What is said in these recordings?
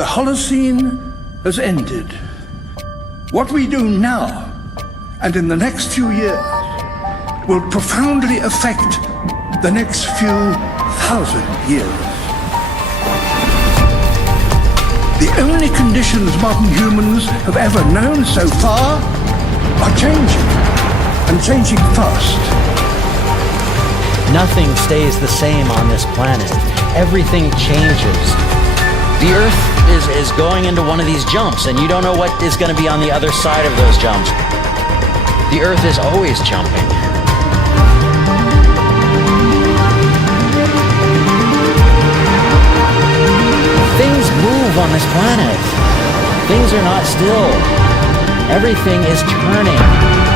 The Holocene has ended. What we do now and in the next few years will profoundly affect the next few thousand years. The only conditions modern humans have ever known so far are changing, and changing fast. Nothing stays the same on this planet. Everything changes. The Earth is going into one of these jumps, and you don't know what is going to be on the other side of those jumps. The Earth is always jumping. Things move on this planet. Things are not still. Everything is turning.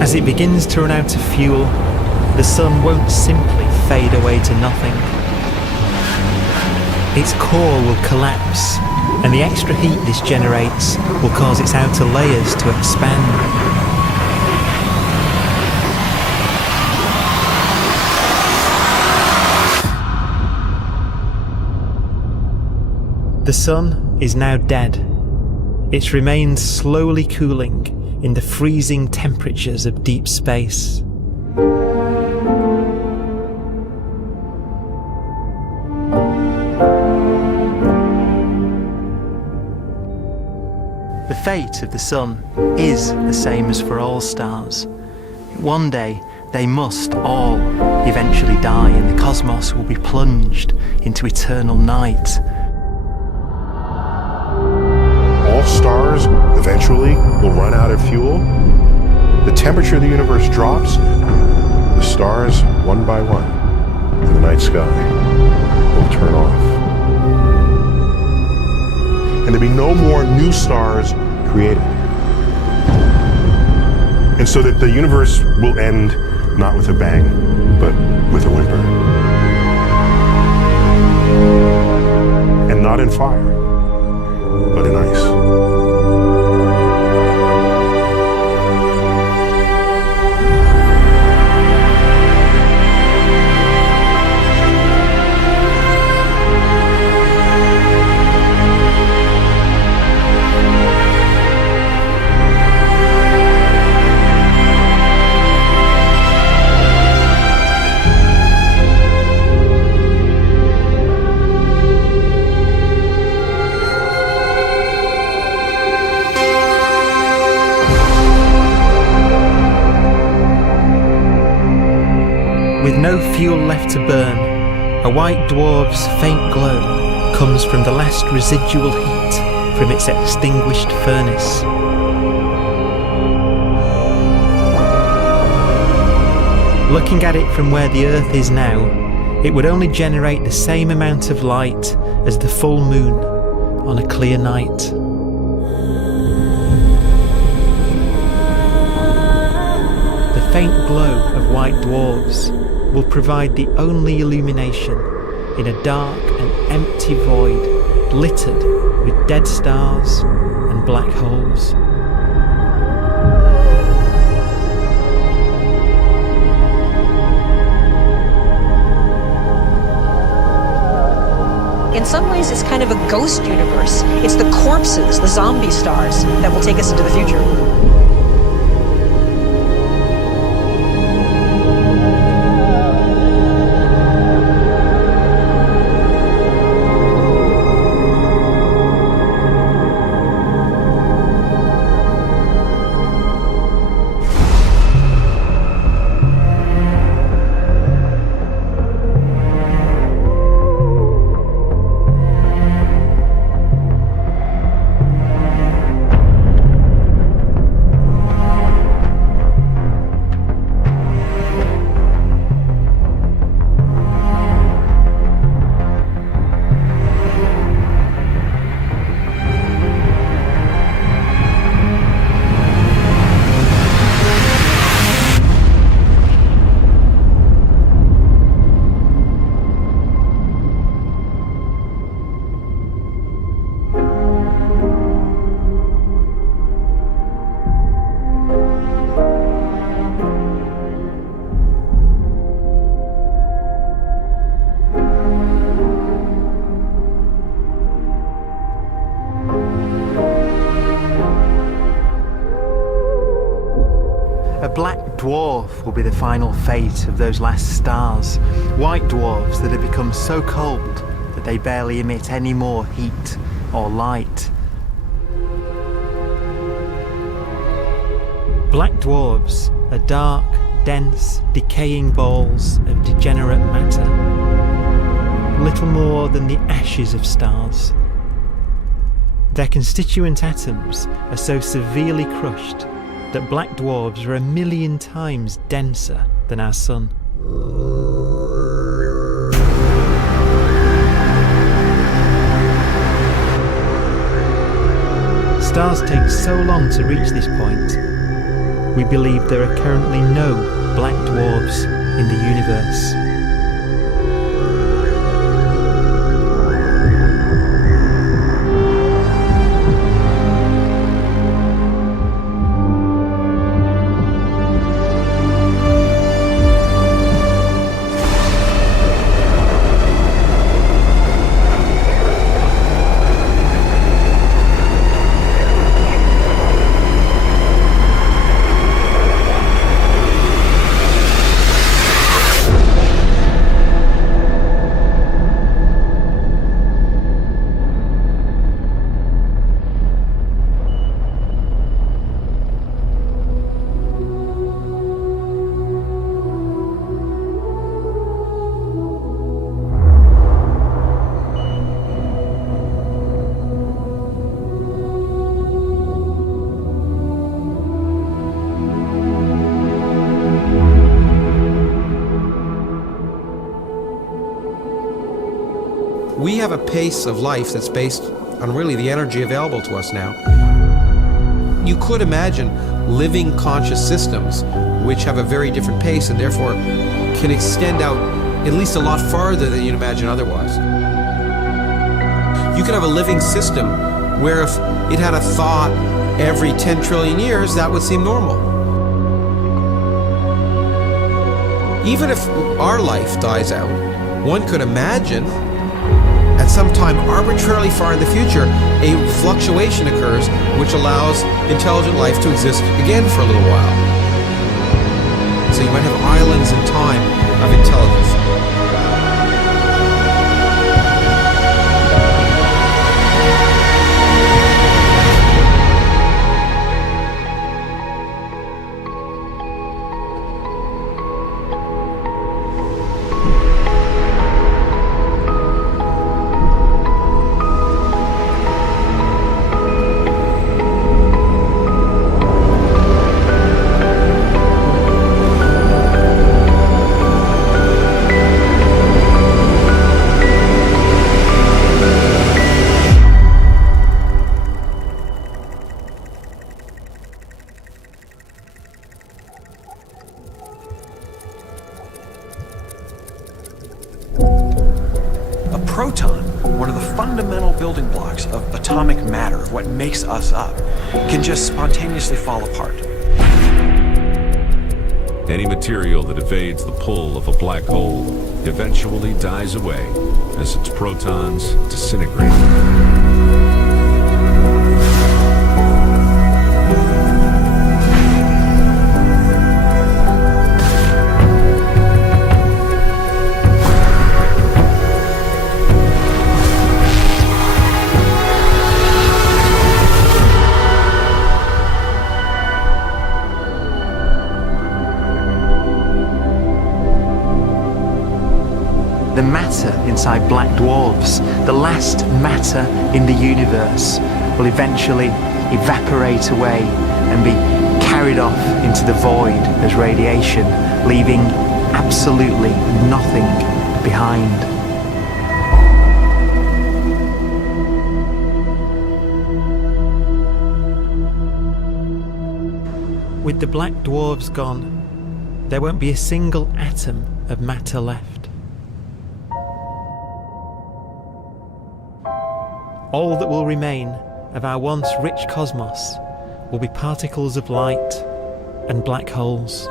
As it begins to run out of fuel, the sun won't simply fade away to nothing. Its core will collapse, and the extra heat this generates will cause its outer layers to expand. The sun is now dead. Its remains slowly cooling in the freezing temperatures of deep space. The fate of the sun is the same as for all stars. One day they must all eventually die, and the cosmos will be plunged into eternal night. All stars eventually will run out of fuel. The temperature of the universe drops. The stars, one by one, in the night sky, will turn off. And there'll be no more new stars created. And so that the universe will end not with a bang, but with a whimper. And not in fire, but in ice. With no fuel left to burn, a white dwarf's faint glow comes from the last residual heat from its extinguished furnace. Looking at it from where the Earth is now, it would only generate the same amount of light as the full moon on a clear night. The faint glow of white dwarfs will provide the only illumination in a dark and empty void littered with dead stars and black holes. is, it's kind of a ghost universe. It's the corpses, the zombie stars, that will take us into the future. Black dwarf will be the final fate of those last stars. White dwarfs that have become so cold that they barely emit any more heat or light. Black dwarfs are dark, dense, decaying balls of degenerate matter. Little more than the ashes of stars. Their constituent atoms are so severely crushed that black dwarfs are 1,000,000 times denser than our sun. Stars take so long to reach this point, we believe there are currently no black dwarfs in the universe. We have a pace of life that's based on really the energy available to us now. You could imagine living conscious systems which have a very different pace and therefore can extend out at least a lot farther than you'd imagine otherwise. You could have a living system where if it had a thought every 10 trillion years, that would seem normal. Even if our life dies out, one could imagine at some time arbitrarily far in the future, a fluctuation occurs which allows intelligent life to exist again for a little while. So you might have islands in time of intelligence. Proton, one of the fundamental building blocks of atomic matter, of what makes us up, can just spontaneously fall apart. Any material that evades the pull of a black hole eventually dies away as its protons disintegrate. The matter inside black dwarfs, the last matter in the universe, will eventually evaporate away and be carried off into the void as radiation, leaving absolutely nothing behind. With the black dwarfs gone, there won't be a single atom of matter left. All that will remain of our once rich cosmos will be particles of light and black holes.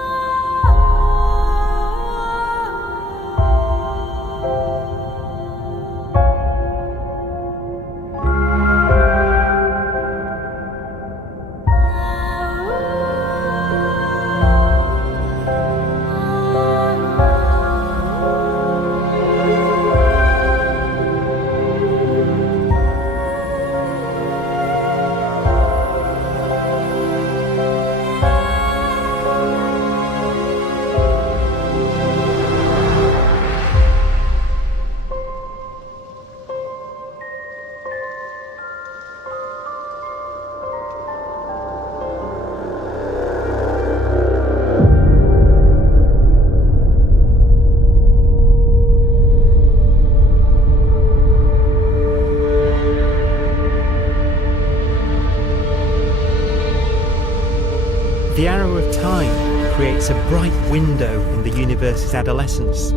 The arrow of time creates a bright window in the universe's adolescence,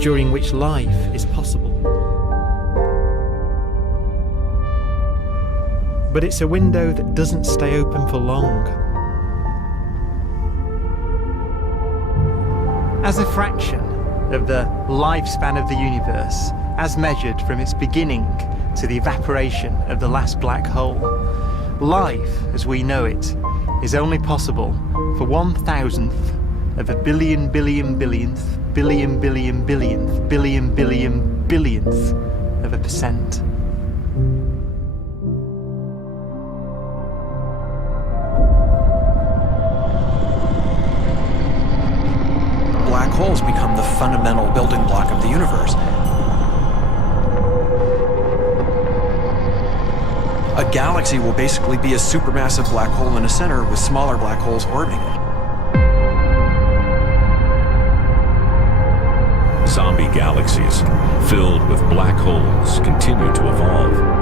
during which life is possible. But it's a window that doesn't stay open for long. As a fraction of the lifespan of the universe, as measured from its beginning to the evaporation of the last black hole, life, as we know it, is only possible for 1,000th of a billion billion billionth billion billion billionth billion billion billionth of a percent. Black holes become the fundamental building block of the universe. A galaxy will basically be a supermassive black hole in a center with smaller black holes orbiting it. Zombie galaxies filled with black holes continue to evolve.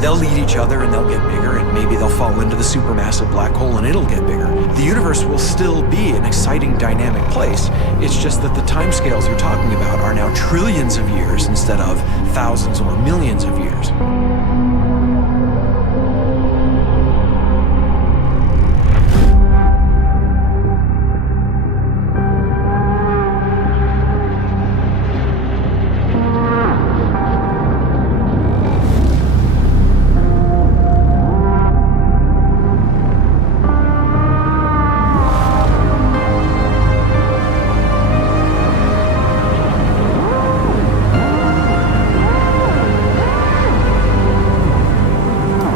They'll eat each other and they'll get bigger, and maybe they'll fall into the supermassive black hole and it'll get bigger. The universe will still be an exciting, dynamic place. It's just that the timescales you're talking about are now trillions of years instead of thousands or millions of years.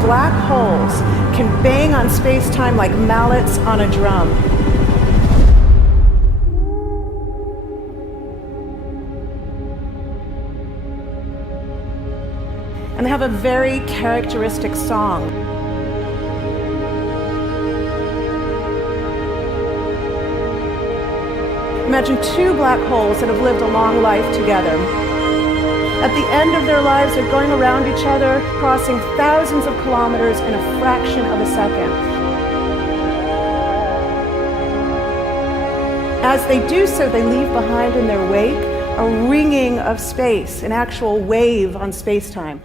Black holes can bang on space-time like mallets on a drum. And they have a very characteristic song. Imagine two black holes that have lived a long life together. At the end of their lives, they're going around each other, crossing thousands of kilometers in a fraction of a second. As they do so, they leave behind in their wake a ringing of space, an actual wave on space-time.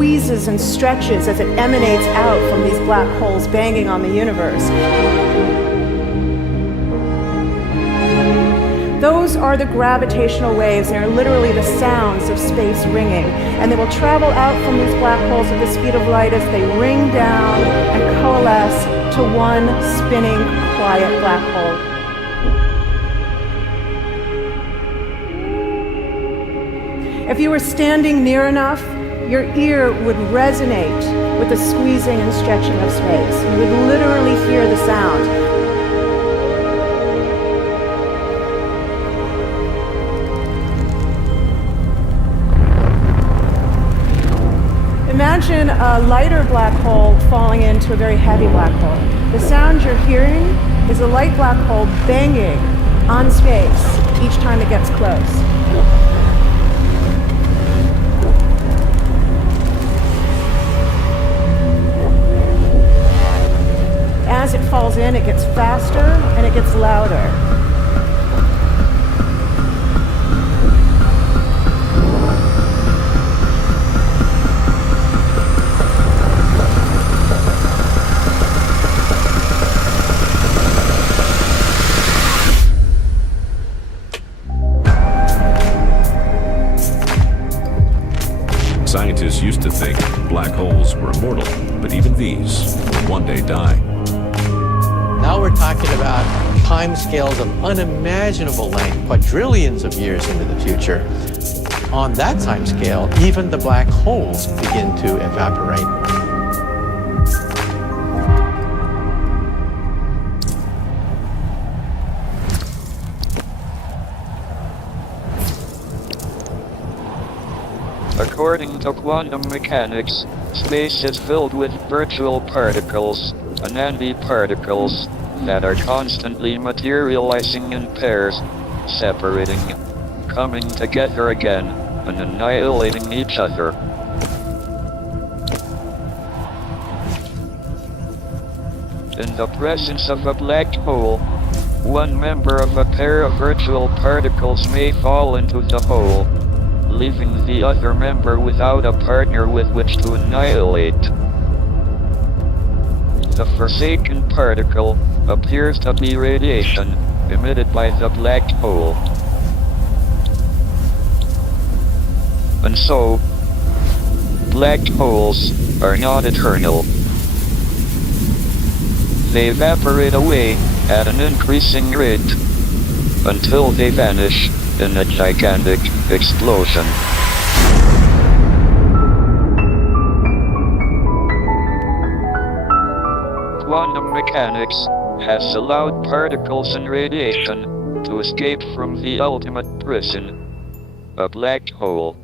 squeezes and stretches as it emanates out from these black holes banging on the universe. Those are the gravitational waves. They are literally the sounds of space ringing. And they will travel out from these black holes at the speed of light as they ring down and coalesce to one spinning, quiet black hole. If you were standing near enough, your ear would resonate with the squeezing and stretching of space. You would literally hear the sound. Imagine a lighter black hole falling into a very heavy black hole. The sound you're hearing is a light black hole banging on space each time it gets close. As it falls in, it gets faster and it gets louder. Scientists used to think black holes were immortal, but even these will one day die. Now we're talking about timescales of unimaginable length, quadrillions of years into the future. On that timescale, even the black holes begin to evaporate. According to quantum mechanics, space is filled with virtual particles, antiparticles, that are constantly materializing in pairs, separating, coming together again, and annihilating each other. In the presence of a black hole, one member of a pair of virtual particles may fall into the hole, leaving the other member without a partner with which to annihilate. The forsaken particle appears to be radiation emitted by the black hole. And so, black holes are not eternal. They evaporate away at an increasing rate until they vanish in a gigantic explosion. Quantum mechanics has allowed particles and radiation to escape from the ultimate prison, a black hole.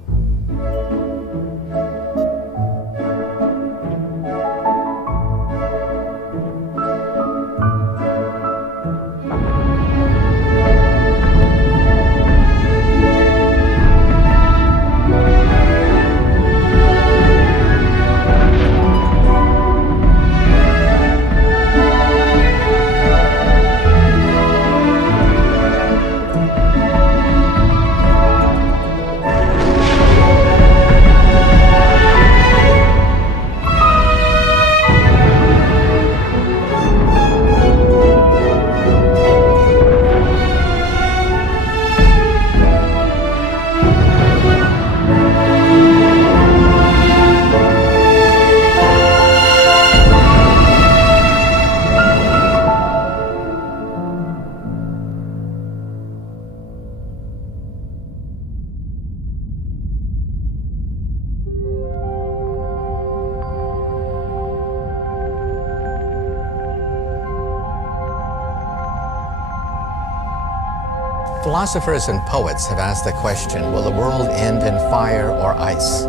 Philosophers and poets have asked the question, will the world end in fire or ice?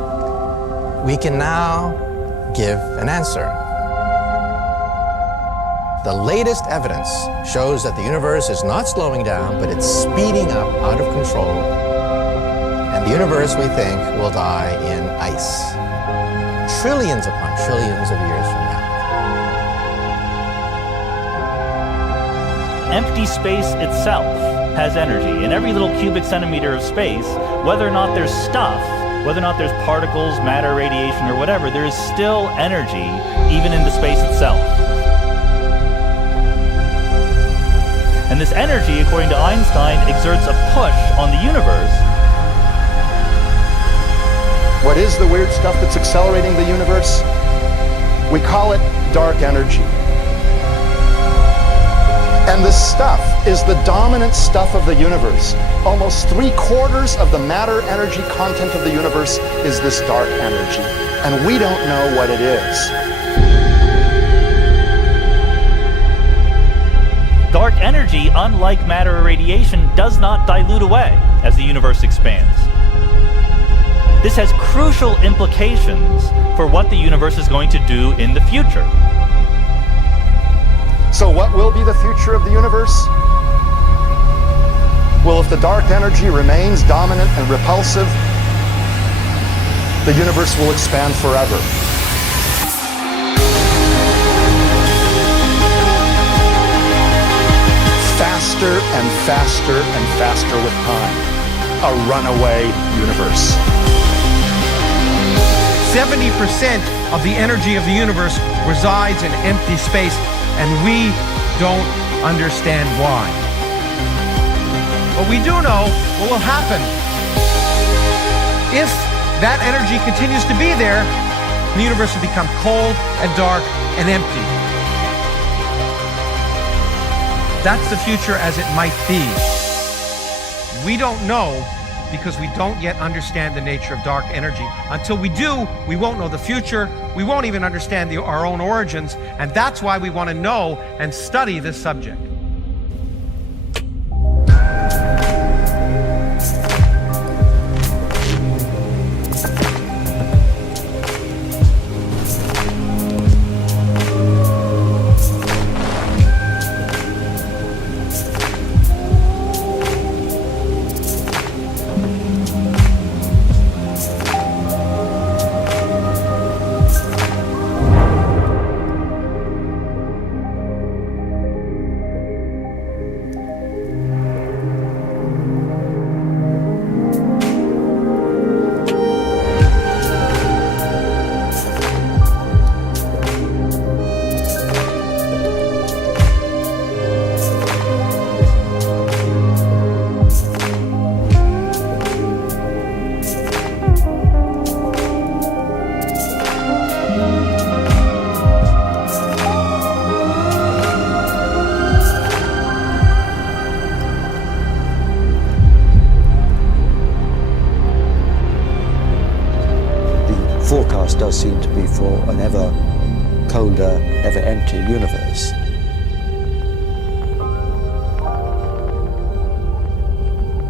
We can now give an answer. The latest evidence shows that the universe is not slowing down, but it's speeding up out of control. And the universe, we think, will die in ice. Trillions upon trillions of years from now. Empty space itself has energy. In every little cubic centimeter of space, whether or not there's stuff whether or not there's particles, matter, radiation, or whatever, there is still energy, even in the space itself. And this energy, according to Einstein, exerts a push on the universe. What is the weird stuff that's accelerating the universe? We call it dark energy. And this stuff is the dominant stuff of the universe. Almost 3/4 of the matter-energy content of the universe is this dark energy. And we don't know what it is. Dark energy, unlike matter or radiation, does not dilute away as the universe expands. This has crucial implications for what the universe is going to do in the future. So what will be the future of the universe? Well, if the dark energy remains dominant and repulsive, the universe will expand forever. Faster and faster and faster with time. A runaway universe. 70% of the energy of the universe resides in empty space, and we don't understand why. But we do know what will happen. If that energy continues to be there, the universe will become cold and dark and empty. That's the future as it might be. We don't know because we don't yet understand the nature of dark energy. Until we do, we won't know the future. We won't even understand our own origins, and that's why we want to know and study this subject. forecast does seem to be for an ever colder, ever emptier universe.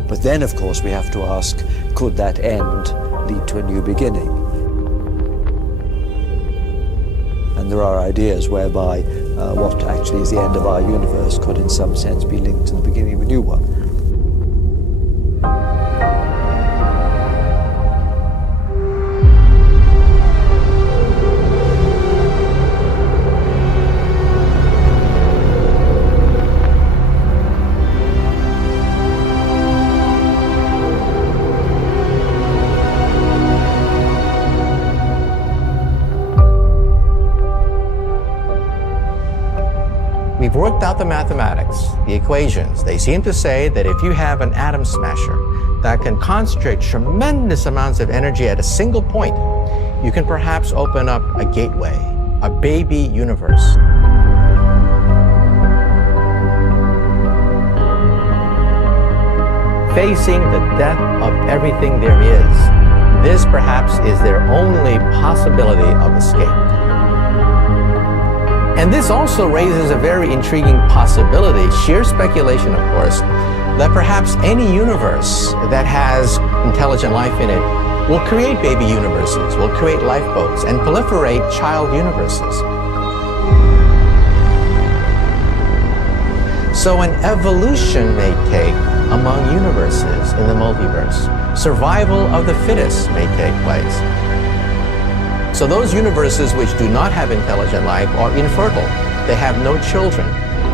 But then, of course, we have to ask, could that end lead to a new beginning? And there are ideas whereby what actually is the end of our universe could in some sense be linked to the beginning of a new one. We've worked out the mathematics, the equations. They seem to say that if you have an atom smasher that can concentrate tremendous amounts of energy at a single point, you can perhaps open up a gateway, a baby universe. Facing the death of everything there is, this perhaps is their only possibility of escape. And this also raises a very intriguing possibility, sheer speculation of course, that perhaps any universe that has intelligent life in it will create baby universes, will create lifeboats, and proliferate child universes. So an evolution may take among universes in the multiverse. Survival of the fittest may take place. So those universes which do not have intelligent life are infertile. They have no children.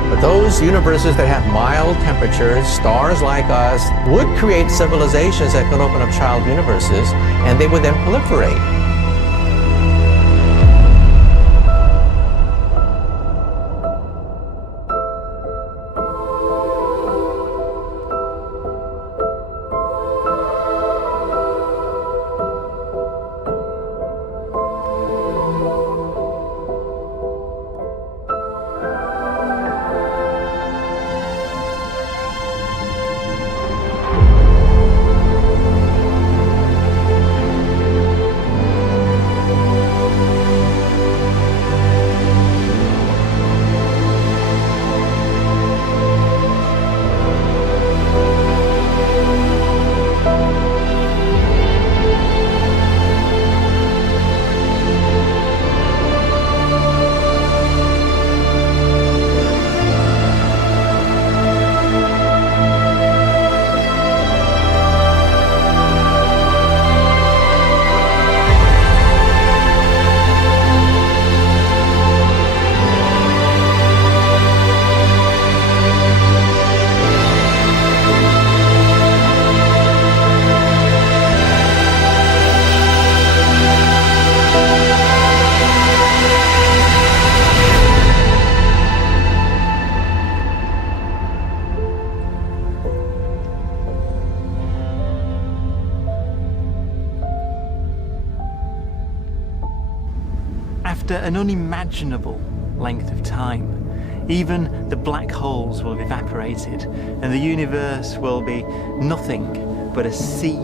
But Those universes that have mild temperatures, stars like us, would create civilizations that could open up child universes, and they would then proliferate. After an unimaginable length of time, even the black holes will have evaporated, and the universe will be nothing but a sea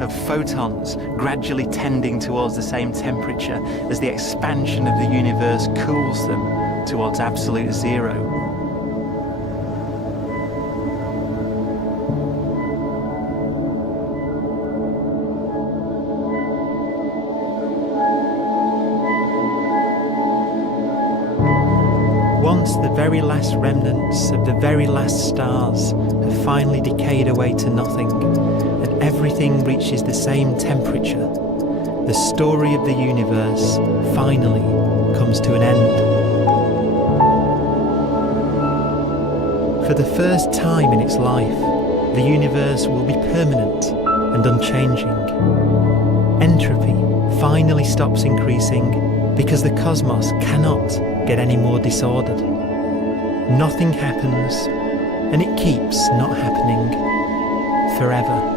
of photons gradually tending towards the same temperature as the expansion of the universe cools them towards absolute zero. Once the very last remnants of the very last stars have finally decayed away to nothing, and everything reaches the same temperature, the story of the universe finally comes to an end. For the first time in its life, the universe will be permanent and unchanging. Entropy finally stops increasing because the cosmos cannot get any more disordered. Nothing happens, and it keeps not happening forever.